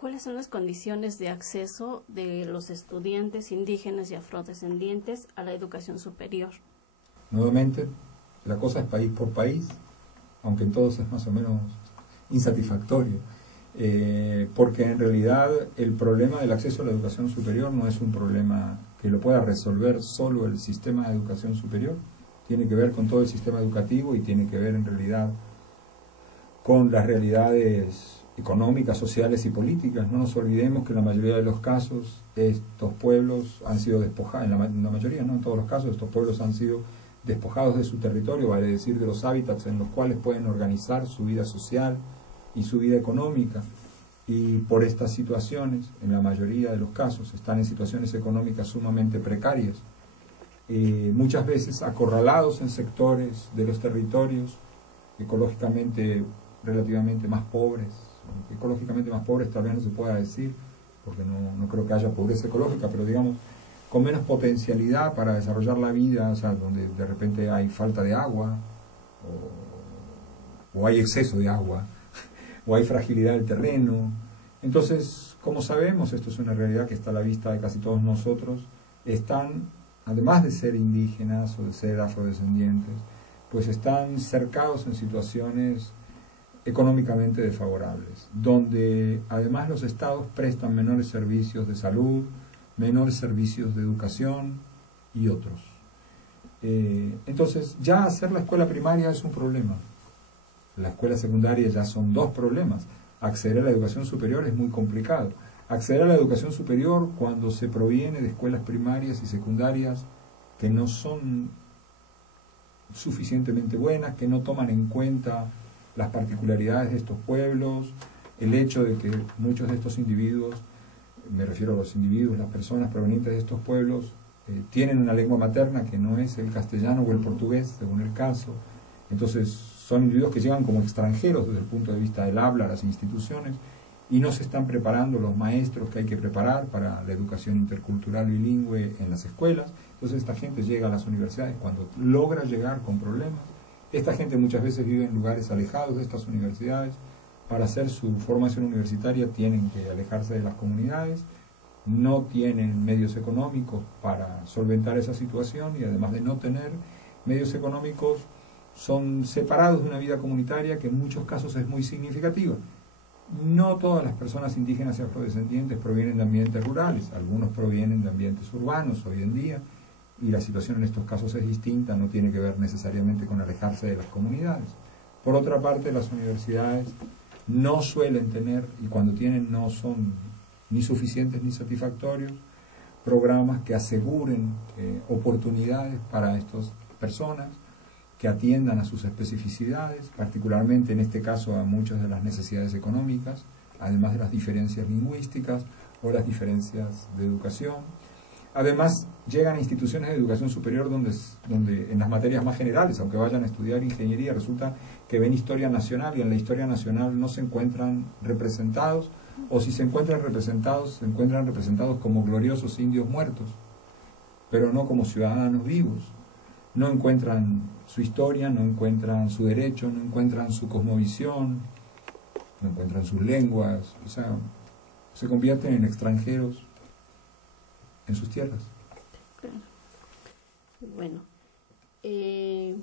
¿Cuáles son las condiciones de acceso de los estudiantes indígenas y afrodescendientes a la educación superior? Nuevamente, la cosa es país por país, aunque en todos es más o menos insatisfactorio, porque en realidad el problema del acceso a la educación superior no es un problema que lo pueda resolver solo el sistema de educación superior, tiene que ver con todo el sistema educativo y tiene que ver en realidad con las realidades económicas, sociales y políticas. No nos olvidemos que en la mayoría de los casos estos pueblos han sido despojados, en la mayoría, no en todos los casos, estos pueblos han sido despojados de su territorio, vale decir, de los hábitats en los cuales pueden organizar su vida social y su vida económica. Y por estas situaciones, en la mayoría de los casos, están en situaciones económicas sumamente precarias, muchas veces acorralados en sectores de los territorios ecológicamente relativamente más pobres. Ecológicamente más pobres tal vez no se pueda decir, porque no creo que haya pobreza ecológica, pero digamos, con menos potencialidad para desarrollar la vida, o sea, donde de repente hay falta de agua, o hay exceso de agua, o hay fragilidad del terreno. Entonces, como sabemos, esto es una realidad que está a la vista de casi todos nosotros, están, además de ser indígenas o de ser afrodescendientes, pues están cercados en situaciones económicamente desfavorables, donde además los estados prestan menores servicios de salud, menores servicios de educación y otros. Entonces, ya hacer la escuela primaria es un problema. La escuela secundaria ya son dos problemas. Acceder a la educación superior es muy complicado. Acceder a la educación superior cuando se proviene de escuelas primarias y secundarias que no son suficientemente buenas, que no toman en cuenta las particularidades de estos pueblos, el hecho de que muchos de estos individuos, me refiero a los individuos, las personas provenientes de estos pueblos, tienen una lengua materna que no es el castellano o el portugués, según el caso. Entonces son individuos que llegan como extranjeros desde el punto de vista del habla a las instituciones y no se están preparando los maestros que hay que preparar para la educación intercultural bilingüe en las escuelas. Entonces esta gente llega a las universidades cuando logra llegar con problemas. Esta gente muchas veces vive en lugares alejados de estas universidades. Para hacer su formación universitaria tienen que alejarse de las comunidades, no tienen medios económicos para solventar esa situación y además de no tener medios económicos son separados de una vida comunitaria que en muchos casos es muy significativa. No todas las personas indígenas y afrodescendientes provienen de ambientes rurales, algunos provienen de ambientes urbanos hoy en día, y la situación en estos casos es distinta, no tiene que ver necesariamente con alejarse de las comunidades. Por otra parte, las universidades no suelen tener, y cuando tienen no son ni suficientes ni satisfactorios, programas que aseguren oportunidades para estas personas, que atiendan a sus especificidades, particularmente en este caso a muchas de las necesidades económicas, además de las diferencias lingüísticas o las diferencias de educación. Además, llegan a instituciones de educación superior donde en las materias más generales, aunque vayan a estudiar ingeniería, resulta que ven historia nacional y en la historia nacional no se encuentran representados, o si se encuentran representados como gloriosos indios muertos, pero no como ciudadanos vivos. No encuentran su historia, no encuentran su derecho, no encuentran su cosmovisión, no encuentran sus lenguas, o sea, se convierten en extranjeros en sus tierras. Claro. Bueno, ¿qué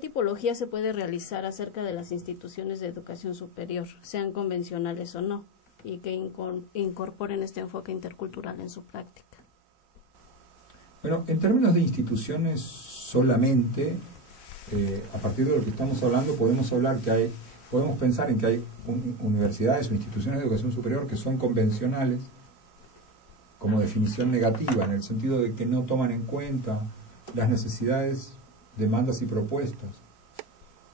tipología se puede realizar acerca de las instituciones de educación superior, sean convencionales o no, y que incorporen este enfoque intercultural en su práctica? Bueno, en términos de instituciones solamente, a partir de lo que estamos hablando, podemos pensar en que hay universidades o instituciones de educación superior que son convencionales, como definición negativa, en el sentido de que no toman en cuenta las necesidades, demandas y propuestas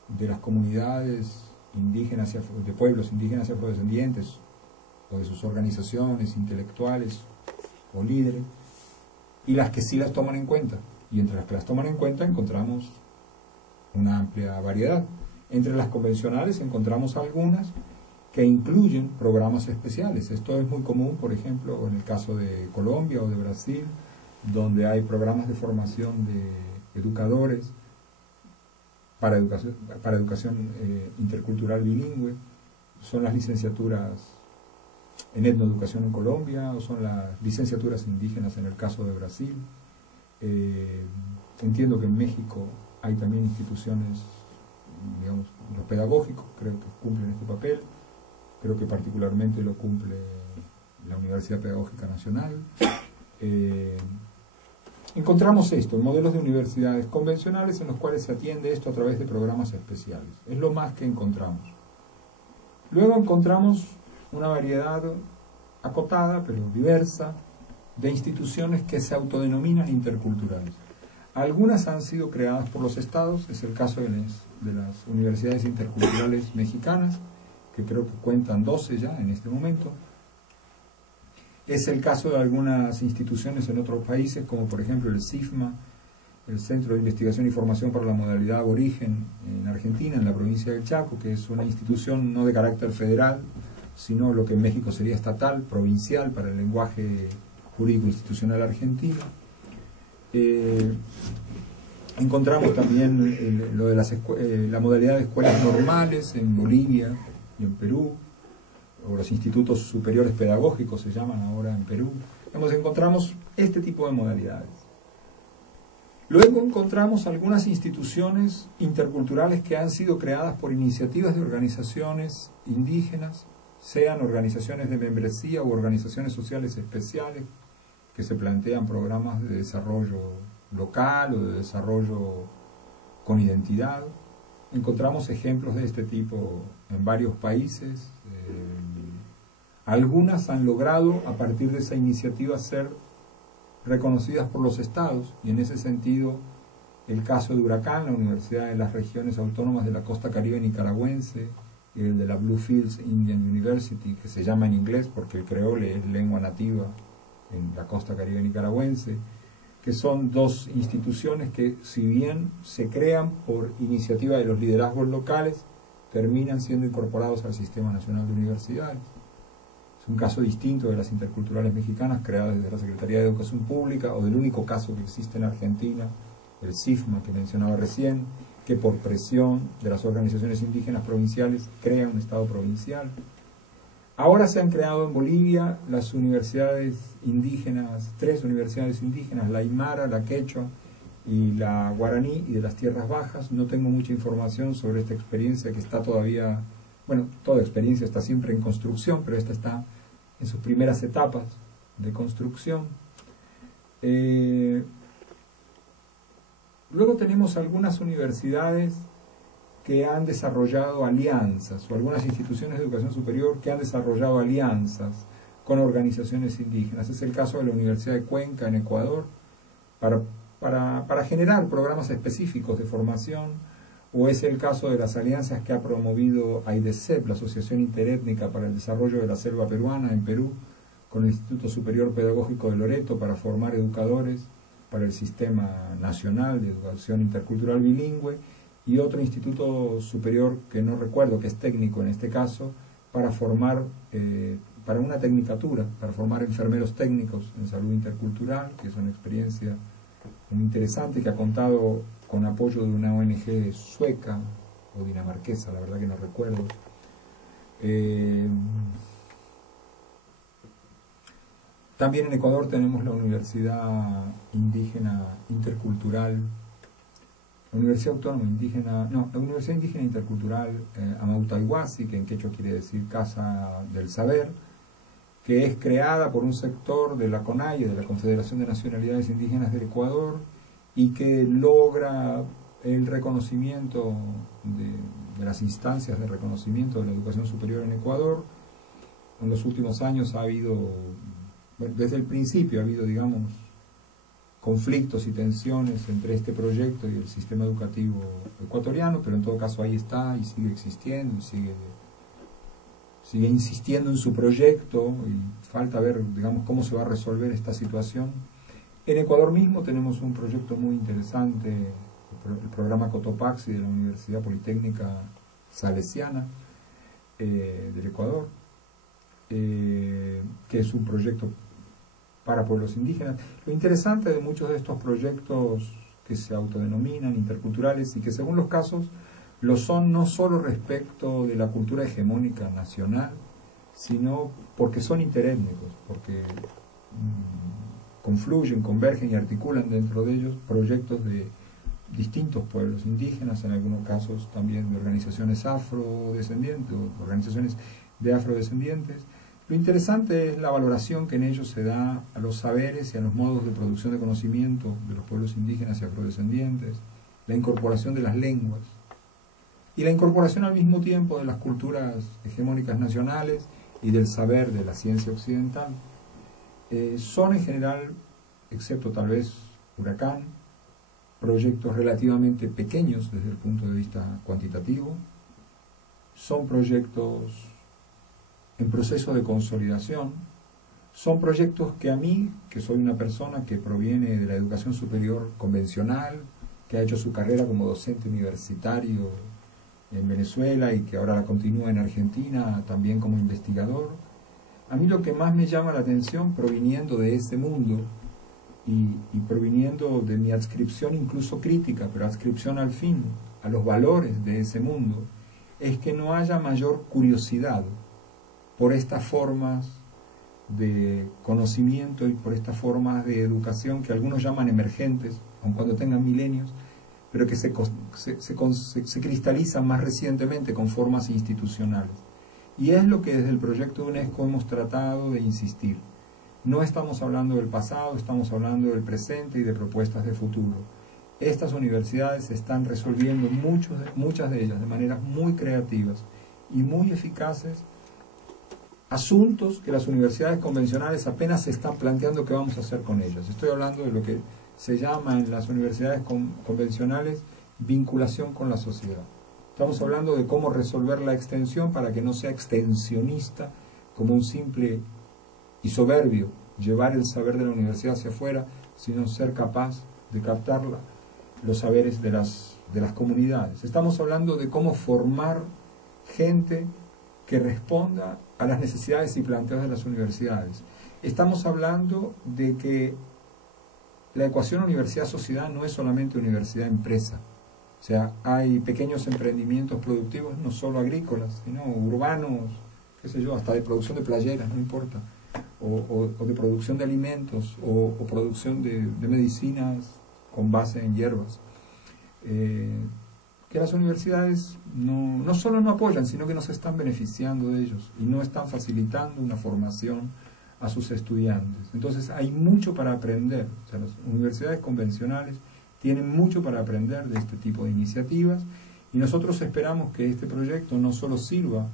de las comunidades indígenas, de pueblos indígenas y afrodescendientes, o de sus organizaciones intelectuales o líderes, y las que sí las toman en cuenta. Y entre las que las toman en cuenta encontramos una amplia variedad. Entre las convencionales encontramos algunas que incluyen programas especiales. Esto es muy común, por ejemplo, en el caso de Colombia o de Brasil, donde hay programas de formación de educadores para educación intercultural bilingüe, son las licenciaturas en etnoeducación en Colombia, o son las licenciaturas indígenas en el caso de Brasil. Entiendo que en México hay también instituciones, digamos, los pedagógicos, creo que cumplen este papel. Creo que particularmente lo cumple la Universidad Pedagógica Nacional. Encontramos esto, modelos de universidades convencionales en los cuales se atiende esto a través de programas especiales. Es lo más que encontramos. Luego encontramos una variedad acotada, pero diversa, de instituciones que se autodenominan interculturales. Algunas han sido creadas por los estados, es el caso de las universidades interculturales mexicanas, que creo que cuentan 12 ya en este momento. Es el caso de algunas instituciones en otros países, como por ejemplo el CIFMA, el Centro de Investigación y Formación para la Modalidad Aborigen en Argentina, en la provincia del Chaco, que es una institución no de carácter federal, sino lo que en México sería estatal, provincial, para el lenguaje jurídico institucional argentino. Encontramos también lo de la modalidad de escuelas normales en Bolivia y en Perú, o los institutos superiores pedagógicos se llaman ahora en Perú. Encontramos este tipo de modalidades. Luego encontramos algunas instituciones interculturales que han sido creadas por iniciativas de organizaciones indígenas, sean organizaciones de membresía u organizaciones sociales especiales, que se plantean programas de desarrollo local o de desarrollo con identidad. Encontramos ejemplos de este tipo en varios países. Algunas han logrado, a partir de esa iniciativa, ser reconocidas por los estados, y en ese sentido, el caso de Huracán, la Universidad de las Regiones Autónomas de la Costa Caribe Nicaragüense, y el de la Bluefields Indian University, que se llama en inglés porque el creole es lengua nativa en la Costa Caribe Nicaragüense, que son dos instituciones que, si bien se crean por iniciativa de los liderazgos locales, terminan siendo incorporados al Sistema Nacional de Universidades. Es un caso distinto de las interculturales mexicanas creadas desde la Secretaría de Educación Pública, o del único caso que existe en Argentina, el CIFMA que mencionaba recién, que por presión de las organizaciones indígenas provinciales crea un Estado provincial. Ahora se han creado en Bolivia las universidades indígenas, 3 universidades indígenas, la Aymara, la Quechua y la Guaraní, y de las Tierras Bajas. No tengo mucha información sobre esta experiencia, que está todavía, bueno, toda experiencia está siempre en construcción, pero esta está en sus primeras etapas de construcción. Luego tenemos algunas universidades que han desarrollado alianzas, o algunas instituciones de educación superior que han desarrollado alianzas con organizaciones indígenas. Es el caso de la Universidad de Cuenca en Ecuador, para generar programas específicos de formación, o es el caso de las alianzas que ha promovido AIDESEP, la Asociación Interétnica para el Desarrollo de la Selva Peruana en Perú, con el Instituto Superior Pedagógico de Loreto para formar educadores para el Sistema Nacional de Educación Intercultural Bilingüe, y otro instituto superior que no recuerdo, que es técnico en este caso, para formar, para una tecnicatura, para formar enfermeros técnicos en salud intercultural, que es una experiencia muy interesante, que ha contado con apoyo de una ONG sueca o dinamarquesa, la verdad que no recuerdo. También en Ecuador tenemos la Universidad Indígena Intercultural, la Universidad Autónoma Indígena, no, la Universidad Indígena Intercultural Amautaihuasi, que en quechua quiere decir Casa del Saber, que es creada por un sector de la CONAIE, de la Confederación de Nacionalidades Indígenas del Ecuador, y que logra el reconocimiento de las instancias de reconocimiento de la educación superior en Ecuador. En los últimos años ha habido, bueno, desde el principio ha habido, digamos, conflictos y tensiones entre este proyecto y el sistema educativo ecuatoriano, pero en todo caso ahí está y sigue existiendo, y sigue insistiendo en su proyecto, y falta ver, digamos, cómo se va a resolver esta situación. En Ecuador mismo tenemos un proyecto muy interesante, el programa Cotopaxi de la Universidad Politécnica Salesiana del Ecuador, que es un proyecto para pueblos indígenas. Lo interesante de muchos de estos proyectos que se autodenominan interculturales, y que según los casos lo son no solo respecto de la cultura hegemónica nacional, sino porque son interétnicos, porque confluyen, convergen y articulan dentro de ellos proyectos de distintos pueblos indígenas, en algunos casos también de organizaciones afrodescendientes, o organizaciones de afrodescendientes. Lo interesante es la valoración que en ellos se da a los saberes y a los modos de producción de conocimiento de los pueblos indígenas y afrodescendientes, la incorporación de las lenguas y la incorporación al mismo tiempo de las culturas hegemónicas nacionales y del saber de la ciencia occidental. Son en general, excepto tal vez Huracán, proyectos relativamente pequeños desde el punto de vista cuantitativo, son proyectos en proceso de consolidación, son proyectos que a mí, que soy una persona que proviene de la educación superior convencional, que ha hecho su carrera como docente universitario en Venezuela y que ahora la continúa en Argentina también como investigador, a mí lo que más me llama la atención proviniendo de ese mundo y proviniendo de mi adscripción incluso crítica, pero adscripción al fin, a los valores de ese mundo, es que no haya mayor curiosidad por estas formas de conocimiento y por estas formas de educación que algunos llaman emergentes, aun cuando tengan milenios, pero que se cristalizan más recientemente con formas institucionales. Y es lo que desde el proyecto de UNESCO hemos tratado de insistir. No estamos hablando del pasado, estamos hablando del presente y de propuestas de futuro. Estas universidades están resolviendo muchas de ellas de maneras muy creativas y muy eficaces asuntos que las universidades convencionales apenas se están planteando qué vamos a hacer con ellas. Estoy hablando de lo que se llama en las universidades convencionales vinculación con la sociedad. Estamos hablando de cómo resolver la extensión para que no sea extensionista como un simple y soberbio llevar el saber de la universidad hacia afuera, sino ser capaz de captar los saberes de las comunidades. Estamos hablando de cómo formar gente que responda a las necesidades y planteos de las universidades. Estamos hablando de que la ecuación universidad-sociedad no es solamente universidad-empresa. O sea, hay pequeños emprendimientos productivos, no solo agrícolas, sino urbanos, qué sé yo, hasta de producción de playeras, no importa, o de producción de alimentos, o producción de medicinas con base en hierbas. Que las universidades no solo no apoyan, sino que no se están beneficiando de ellos y no están facilitando una formación a sus estudiantes. Entonces hay mucho para aprender. O sea, las universidades convencionales tienen mucho para aprender de este tipo de iniciativas y nosotros esperamos que este proyecto no solo sirva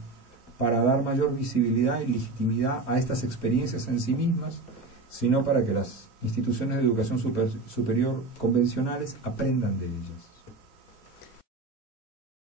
para dar mayor visibilidad y legitimidad a estas experiencias en sí mismas, sino para que las instituciones de educación superior convencionales aprendan de ellas.